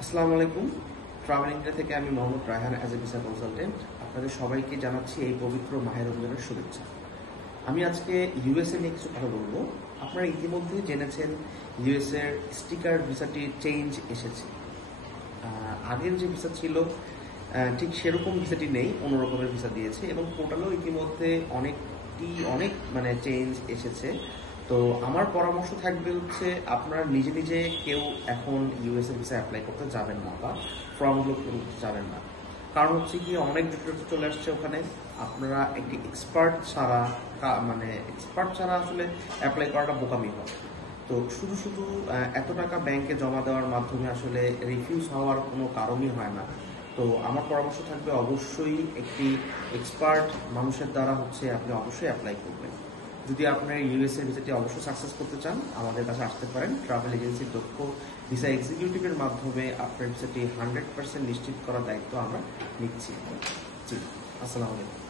আসসালামু আলাইকুম। Travel India থেকে আমি Mohammad Raihan as a visa consultant আপনাদের সবাইকে জানাচ্ছি এই পবিত্র মাহে রমজানের শুভেচ্ছা। আমি আজকে ইউএসএ নিয়ে কিছু কথা বলবো। আপনারা ইতিমধ্যে জেনেছেন ইউএসএর স্টিকার ভিসাটি চেঞ্জ এসেছে। আগের যে ভিসা ছিল ঠিক সেরকম ভিসাটি নেই, অন্য রকমের ভিসা দিয়েছে এবং পোর্টালেও ইতিমধ্যে অনেক চেঞ্জ এসেছে। তো আমার পরামর্শ থাকবে হচ্ছে আপনারা নিজে নিজে কেউ এখন ইউএসএ ভিসা অ্যাপ্লাই করতে যাবেন না বা ফর্মগুলো করতে যাবেন না। কারণ হচ্ছে কি অনেক জটিলতা চলে আসছে ওখানে। আপনারা একটি এক্সপার্ট ছাড়া আসলে অ্যাপ্লাই করাটা বোকামি হয়। তো শুধু শুধু এত টাকা ব্যাংকে জমা দেওয়ার মাধ্যমে আসলে রিফিউজ হওয়ার কোনো কারণই হয় না। তো আমার পরামর্শ থাকবে অবশ্যই একটি এক্সপার্ট মানুষের দ্বারা আপনি অবশ্যই অ্যাপ্লাই করবেন। যদি আপনার ইউএসএ ভিসাটি অবশ্যই সাকসেস করতে চান আমাদের কাছে আসতে পারেন। ট্রাভেল এজেন্সির দক্ষ ভিসা এক্সিকিউটিভের মাধ্যমে আপনার ভিসাটি 100% নিশ্চিত করার দায়িত্ব আমরা নিচ্ছি। জি, আসসালামু আলাইকুম।